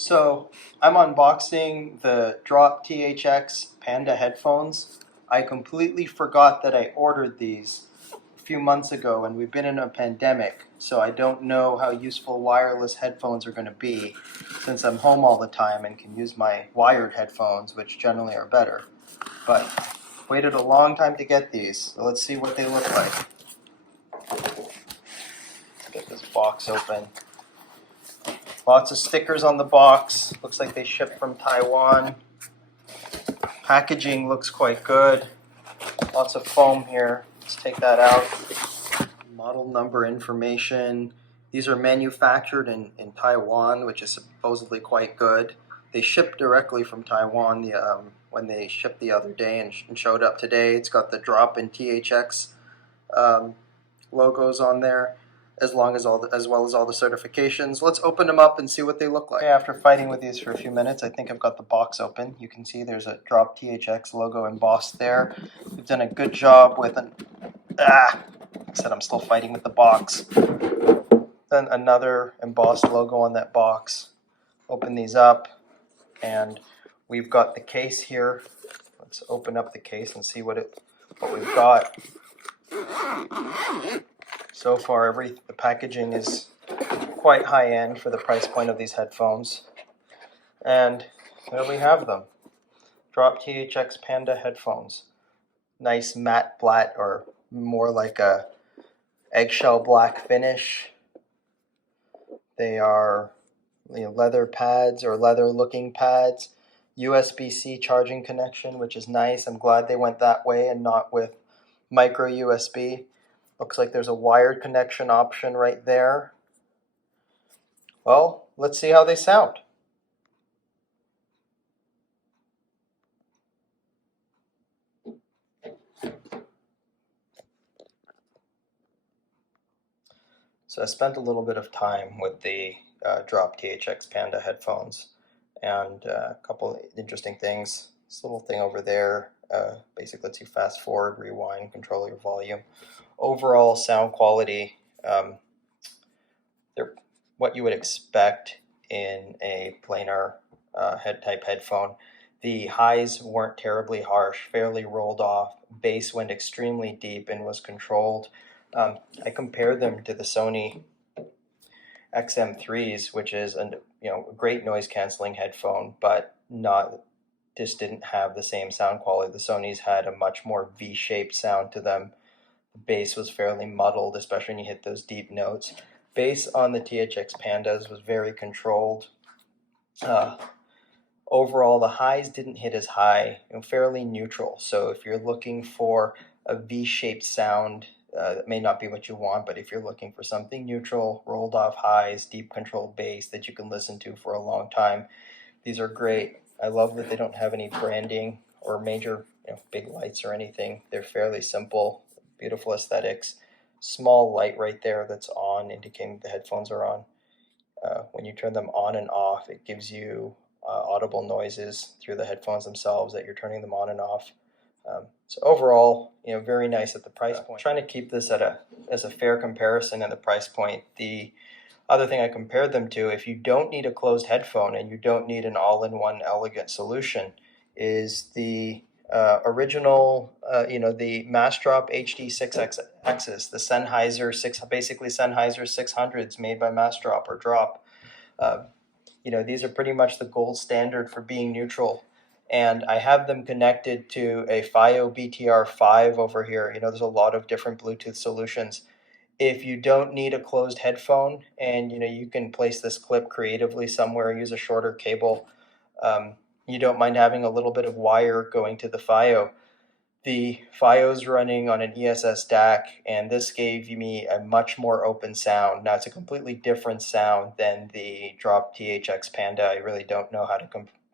So I'm unboxing the Drop THX Panda headphones. I completely forgot that I ordered these a few months ago, and we've been in a pandemic, so I don't know how useful wireless headphones are going to be since I'm home all the time and can use my wired headphones, which generally are better. But waited a long time to get these, so let's see what they look like. Let's get this box open. Lots of stickers on the box. Looks like they ship from Taiwan. Packaging looks quite good. Lots of foam here. Let's take that out. Model number information. These are manufactured in Taiwan, which is supposedly quite good. They ship directly from Taiwan when they shipped the other day and showed up today. It's got the Drop and THX logos on there, as well as all the certifications. Let's open them up and see what they look like. Okay, after fighting with these for a few minutes, I think I've got the box open. You can see there's a Drop THX logo embossed there. We've done a good job with an I said I'm still fighting with the box. Then another embossed logo on that box. Open these up, and we've got the case here. Let's open up the case and see what we've got. So far, the packaging is quite high end for the price point of these headphones. And there we have them. Drop THX Panda headphones. Nice matte black, or more like a eggshell black finish. They are leather pads or leather looking pads. USB-C charging connection, which is nice. I'm glad they went that way and not with micro USB. Looks like there's a wired connection option right there. Well, let's see how they sound. So I spent a little bit of time with the Drop THX Panda headphones, and a couple of interesting things. This little thing over there basically lets you fast forward, rewind, control your volume. Overall sound quality, they're what you would expect in a planar type headphone. The highs weren't terribly harsh, fairly rolled off. Bass went extremely deep and was controlled. I compared them to the Sony XM3s, which is a great noise canceling headphone, but just didn't have the same sound quality. The Sonys had a much more V-shaped sound to them. The bass was fairly muddled, especially when you hit those deep notes. Bass on the THX Pandas was very controlled. Overall, the highs didn't hit as high, fairly neutral. So if you're looking for a V-shaped sound, that may not be what you want, but if you're looking for something neutral, rolled off highs, deep controlled bass that you can listen to for a long time, these are great. I love that they don't have any branding or major big lights or anything. They're fairly simple, beautiful aesthetics. Small light right there that's on, indicating the headphones are on. When you turn them on and off, it gives you audible noises through the headphones themselves that you're turning them on and off. So overall, very nice at the price point. Trying to keep this as a fair comparison at the price point. The other thing I compared them to, if you don't need a closed headphone and you don't need an all-in-one elegant solution, is the original, the Massdrop HD6XXs, the Sennheiser basically Sennheiser 600s made by Massdrop or Drop. These are pretty much the gold standard for being neutral. And I have them connected to a fiio BTR5 over here. There's a lot of different Bluetooth solutions. If you don't need a closed headphone and you can place this clip creatively somewhere, use a shorter cable, you don't mind having a little bit of wire going to the fiio. The fiio's running on an ESS DAC, and this gave me a much more open sound. Now, it's a completely different sound than the Drop THX Panda. I really don't know how to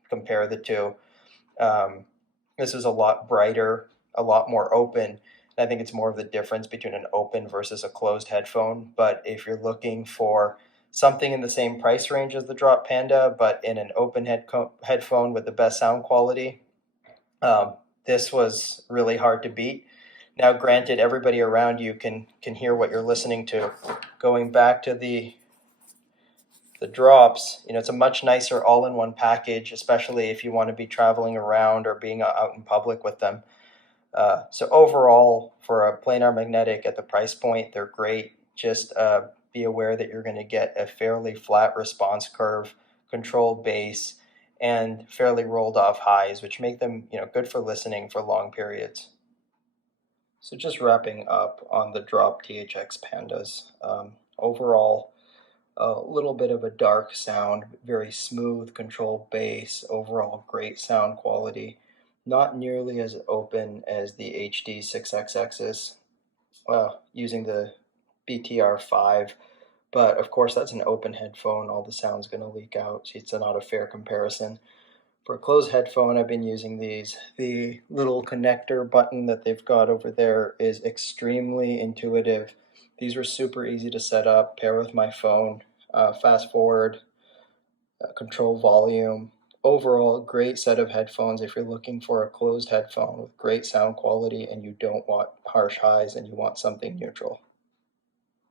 compare the two. This is a lot brighter, a lot more open. I think it's more of the difference between an open versus a closed headphone. But if you're looking for something in the same price range as the Drop Panda, but in an open headphone with the best sound quality, this was really hard to beat. Now, granted, everybody around you can hear what you're listening to. Going back to the The drops, it's a much nicer all-in-one package, especially if you want to be traveling around or being out in public with them. So overall, for a planar magnetic at the price point, they're great. Just be aware that you're going to get a fairly flat response curve, controlled bass, and fairly rolled off highs, which make them good for listening for long periods. So just wrapping up on the drop THX Pandas. Overall, a little bit of a dark sound, very smooth, controlled bass, overall great sound quality. Not nearly as open as the HD6XXs using the BTR5, but of course that's an open headphone, all the sound's going to leak out, so it's not a fair comparison. For a closed headphone, I've been using these. The little connector button that they've got over there is extremely intuitive. These were super easy to set up, pair with my phone, fast forward, control volume. Overall, great set of headphones if you're looking for a closed headphone with great sound quality and you don't want harsh highs and you want something neutral.